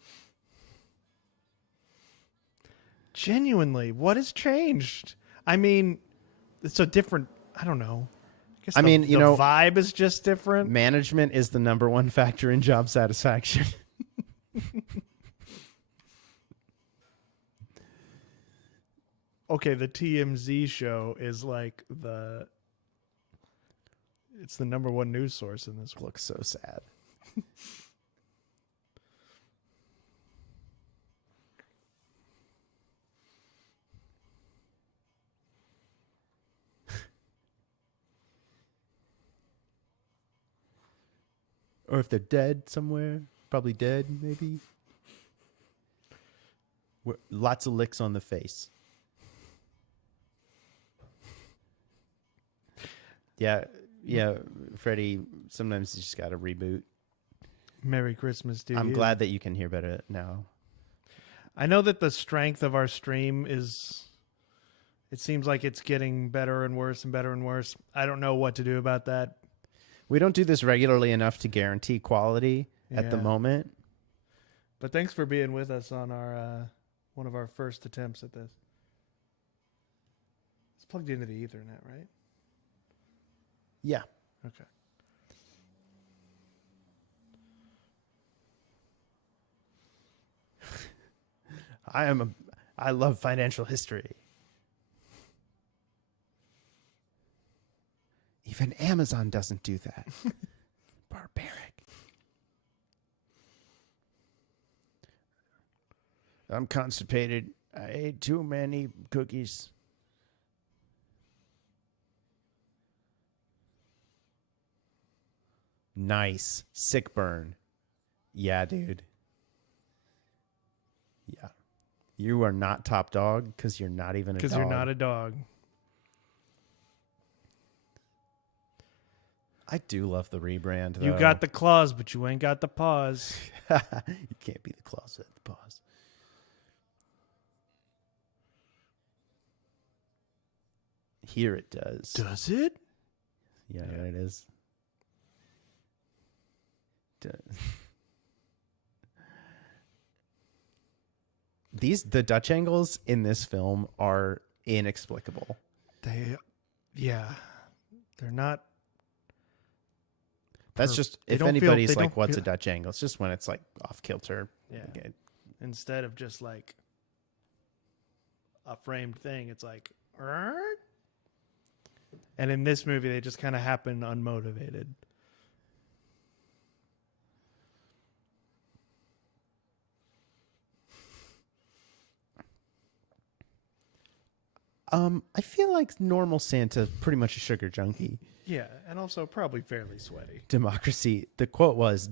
Genuinely, what has changed? I mean, it's a different. I don't know. I guess I mean, the vibe is just different. Management is the number one factor in job satisfaction. Okay, the TMZ show is like it's the number one news source in this. Looks so sad. Or if they're dead somewhere, probably dead, maybe. Lots of licks on the face. Yeah, Freddie, sometimes you just got to reboot. Merry Christmas to you. I'm glad that you can hear better now. I know that the strength of our stream is, it seems like it's getting better and worse and better and worse. I don't know what to do about that. We don't do this regularly enough to guarantee quality at the Yeah. moment. But thanks for being with us on our one of our first attempts at this. It's plugged into the Ethernet, right? Yeah. Okay. I love financial history. Even Amazon doesn't do that. Barbaric. I'm constipated. I ate too many cookies. Nice. Sick burn. Yeah, dude. Yeah. You are not top dog because you're not even a dog. Because you're not a dog. I do love the rebrand, though. You got the claws, but you ain't got the paws. You can't be the claws without the paws. Here it does. Does it? Yeah, Yeah. there it is. The Dutch angles in this film are inexplicable. Yeah. They're not. That's just, they if don't feel- anybody's they like, don't what's a feel- Dutch angle? It's just when it's like off kilter. Yeah. Okay. Instead of just like a framed thing, it's like. "Arr?" And in this movie, they just kind of happen unmotivated. I feel like normal Santa's pretty much a sugar junkie. Yeah, and also probably fairly sweaty. Democracy. The quote was,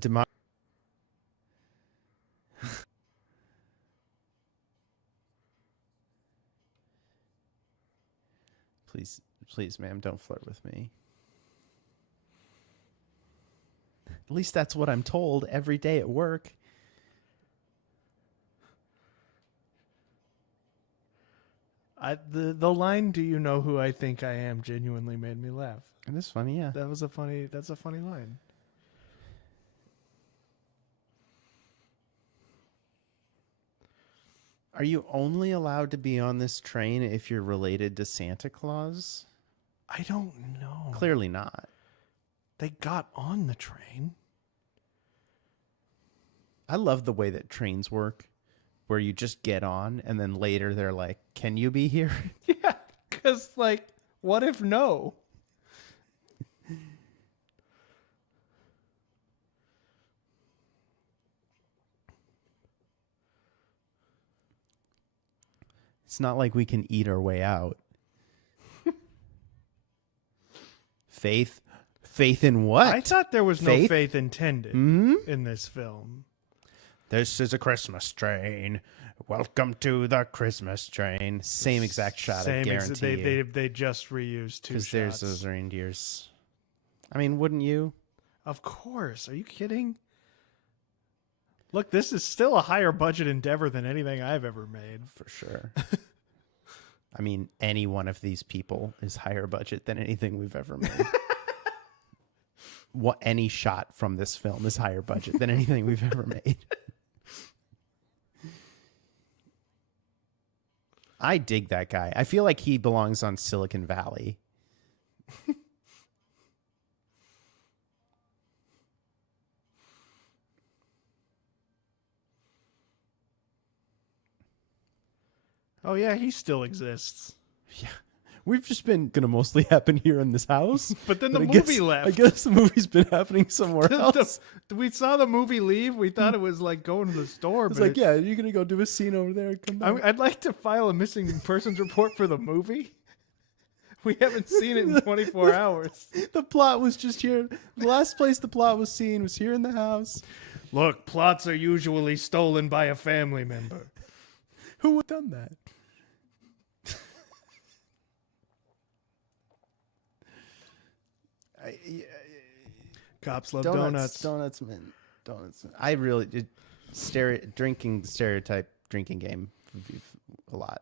Please, ma'am, don't flirt with me. At least that's what I'm told every day at work. The line "Do you know who I think I am?" genuinely made me laugh. And that's funny, yeah. That's a funny line. Are you only allowed to be on this train if you're related to Santa Claus? I don't know. Clearly not. They got on the train. I love the way that trains work, where you just get on and then later they're like, "Can you be here?" Yeah, because like, what if no? It's not like we can eat our way out. Faith in what? I thought there was no Faith? faith intended Hmm? in this film. This is a Christmas train. Welcome to the Christmas train. Same exact shot, I guarantee you. They just reused two Because shots. there's those reindeers. I mean, wouldn't you? Of course. Are you kidding? Look, this is still a higher budget endeavor than anything I've ever made. For sure. I mean, any one of these people is higher budget than anything we've ever made. Any shot from this film is higher budget than anything we've ever made. I dig that guy. I feel like he belongs on Silicon Valley. Oh yeah, he still exists. We've just been gonna mostly happen here in this house. But then the I movie guess, left. I guess the movie's been happening somewhere else. We saw the movie leave. We thought it was like going to the store. It's but like, yeah, you're gonna go do a scene over there and come back. I'd like to file a missing persons report for the movie. We haven't seen it in 24 hours. The plot was just here. The last place the plot was seen was here in the house. Look, plots are usually stolen by a family member. Who would have done that? Cops love Donuts, donuts. donuts. I really did drinking stereotype drinking game a lot.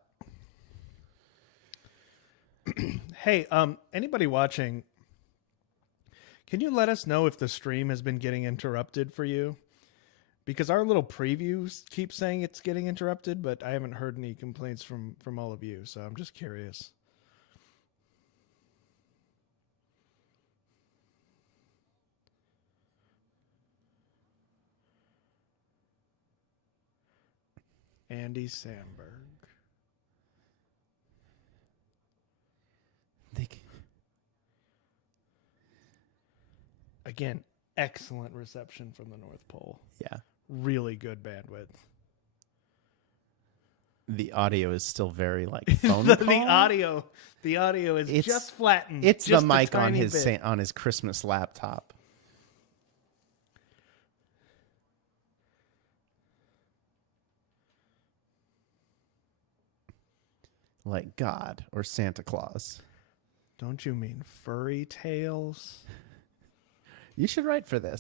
Hey, anybody watching, can you let us know if the stream has been getting interrupted for you? Because our little previews keep saying it's getting interrupted, but I haven't heard any complaints from all of you, so I'm just curious. Andy Samberg. Again, excellent reception from the North Pole. Yeah. Really good bandwidth. The audio is still very like phone the call. the audio is It's- just flattened. It's just the a mic on tiny his bit. on his Christmas laptop. Like God or Santa Claus. Don't you mean furry tales? You should write for this.